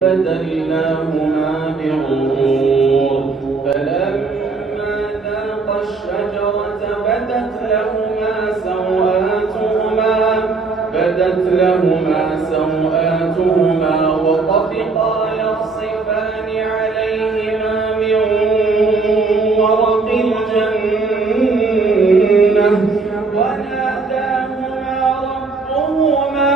فدلاهما بغرور فلما ذاقا الشجرة بدت لهما سوآتهما وطفقا يخصفان عليهما من ورق الجنة وناداهما ربهما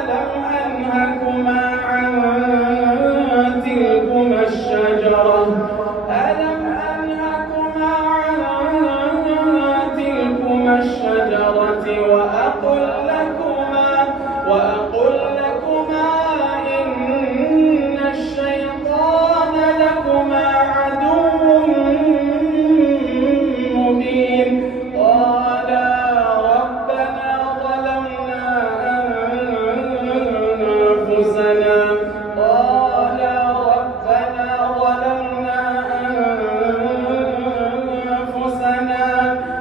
ألم أنهكما عن تلكما الشجرة وأقل لكما إن الشيطان لكما عدو مبين قالا ربنا ظلمنا أنفسنا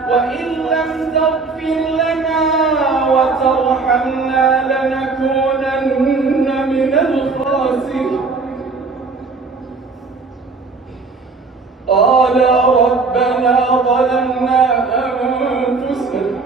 وإن لم تغفر لنا وترحمنا لنكونن من الخاسرين قال ربنا ظلمنا أنفسنا